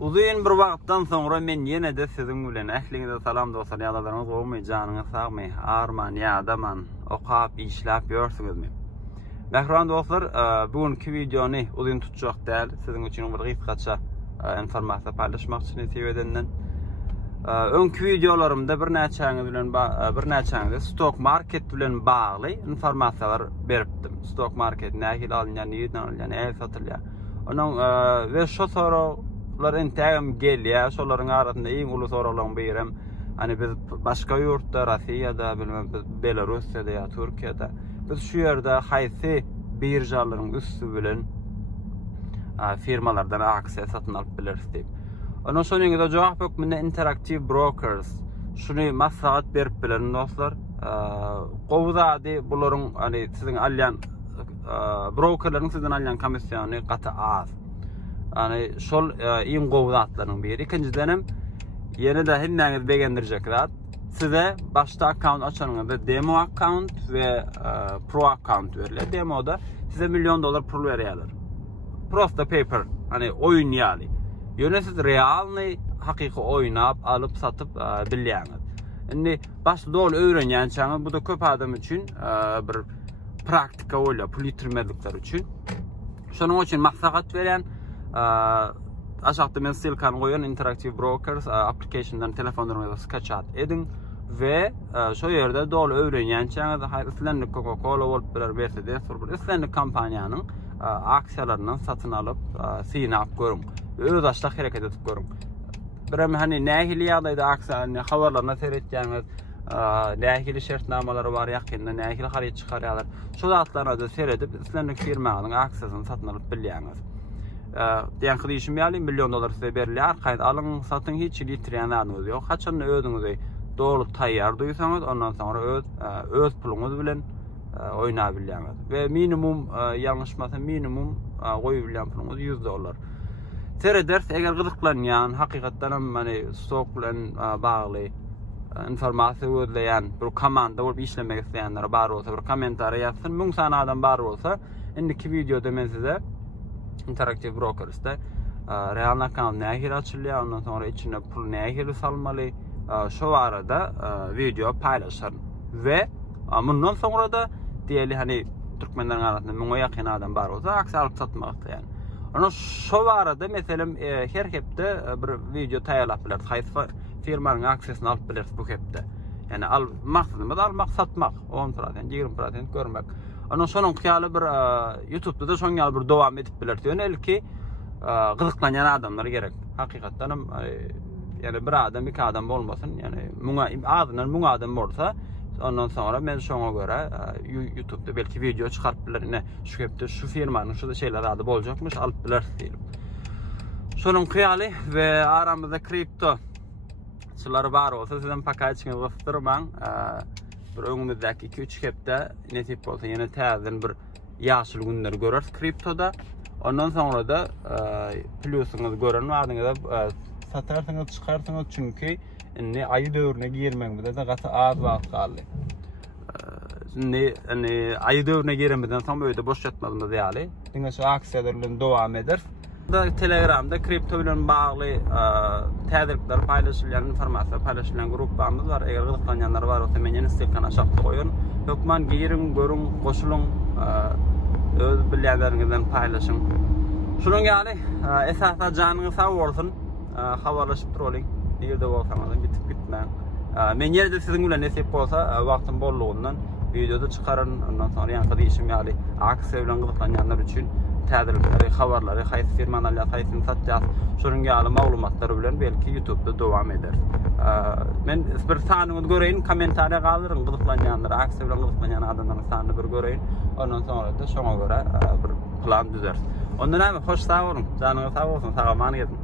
Uzun bir wagtdan sonra men ýene de siziň bilen ähliňize salam dostlar, ýagdaýlaryňyz bolmaý, janyňyz sagmy, arman ýa-daman okap işläp ýörsiňizmi? Mähran dostlar, bugünkü videony uzun tutjak däl, siziň üçin bir gysgaça informasiýa paýlaşmak üçin etibedenden. Öňkü videolarymda bir näçäňiz stock market bilen bagly informasiýalar beripdim. Stock market nähil alınýan, ýerden alınýan, el satylýar. Onuň we şo soralar entägem gelýär, şolaryň arasynda iň uly soralardan birem. Hani biz başga ýurtda, Russiýada, bilmem Belarusiýada ýa Türkiýada biz şu ýerde haýsy birjalaryň üstü bilen firmalardan aksiýa satyn alyp bileris diýip. Ondan soňra da jogap hökmünde Interactive Brokers şunu maslahat berip bilen dostlar. Gowzady bularyň hani siziň alýan brokerlaryň sizden alýan komissiýony gaty az. Yani şol iň gowzatlaryň biri. Ikinciden hem ýene de hemmäňiz begendirjekler. Size başta account açanıngda demo account ve pro account verilir. Demoda size $1 milyon pul verýärler. Prosta paper, hani oyun ýaly. Ýöne siz realny hakyky oýnap alyp satyp bilýäňiz. Indi başda dol öwrenýänçäňiz bu da köp adam üçin bir praktika bolýar, pul ýitirmedikler üçin. Şonuň üçin maslahat beren aşağıda men silkany goýan Interactive Brokers applicationdan telefonlaryňyza skaçat edin ve şo ýerde dol öwrenýänçäňiz haýryslanlyk Coca-Cola bolup birer Mercedes bolup islenlik kompaniýanyň aksiýalaryny satyn alyp synap görüň. Öz açda hareket edip görüň. Birem hani nähili ýagdaýda aksiýalaryny habarlaryna seretýäňiz, nähili şertnamalary bar ýakynda nähili haryt çykarýarlar. Şo zatlaryna da seredip islenlik firmanyň aksiýasyny satyn alyp bilýäňiz. Diýen gidişim ýaly $1 milyon size berilýär. Gaýda alyň satyn hiç ýitirýänleriniz ýok. Haçan özüňizi dolu taýýar duýsaňyz, ondan sonra öz puluňyz bilen oýnap bilýäňiz. We minimum ýalňyşmasa minimum goýup bilýän puluňyz $100. Sereders eger gyzyklanýan, hakykatdan hem hani stok bilen bagly informasiýa ödleýän bir komanda bolup işlemek isleýänler bar bolsa, bir kommentariýa ýazsyn. 1000 sana adam bar bolsa, indiki videoda men size Interactive Brokers'ta real account nähil açylýar, ondan sonra içine pul nähil salmaly, şo arada video paýlaşar ve bundan sonra da diýeli hani türkmenleriň arasynda 1000 ýakyn adam bar bolsa, aksy alyp satmak isleýär. Onu şo arada meselem her hepde bir video taýýarlap biler. Haýsy firmanyň aksiýasyny alyp biler bu hepde. Yani maksatymyz almak, satmak, 10%, 20% görmek. Ondan soňra ýaly bir YouTube'da da şoň ýaly bir dowam edip biler. Ýönelki gyzyklanýan adamlar gerek. Hakykatdan hem yani bir adam, iki adam bolmasyn, yani azından 1000 adam bolsa, ondan sonra men şoňa göre YouTube'da belki video çykaryp biler. Şu hepde şu firmanyň şu şeyler ady boljakmyş, alyp biler diýip. Şonuň ýaly we aramyzda kripto şular bar bolsa sizden pakaçyňyzy gystyrmaň. Bir öňümüzdäki 2-3 hepde netip bolsa ýene täzeden bir ýaşyl günler göreriz kriptoda. Ondan sonra da plusyňyzy gören wagtyňyzda satarsyňyz, çykarsyňyz çünki indi aýy döwrüne girmegde de gaty az wagt galdy. Aýy döwrüne girmeden soň öýde boş ýatmadym diýäli. Diňe şu aksiýalar bilen dowam eder. Telegramda kripto bilen bagly täzirlikler paýlaşylýan informasiýa paýlaşylýan grupamyz bar. Eger gyzyklanýanlar bar bolsa men ýene stilkany aşağıda goýun. Hökman girin, görüň, goşulyň, öz bilýänleriňizden paýlaşyň. Şunuň ýaly esasda janyňyz sag bolsun. Habarlaşyp turaliň. Ýerde bolsaňyz bitip gitmäň. Men ýerde siziň bilen nesip bolsa wagtym bollugundan videoda çykaryn, ondan sonra ýanky işim ýaly aksiýa bilen gyzyklanýanlar üçin täzirlikleri, habarlary, haýsy firmalar, haýsy satýar, şonuň ýaly maglumatlary bilen belki YouTube'da dowam eder. Men bir sanyňyzy göreýin, kommentariýa galdyryň, gyzyklanýanlar, aksiýa bilen gyzyklanýan adamlaryň sanyny bir göreýin. Ondan sonra da şoňa göre bir plan düzersiz. Ondan hem hoş sag bolun, janyňyz sag bolsun, sagamany edin.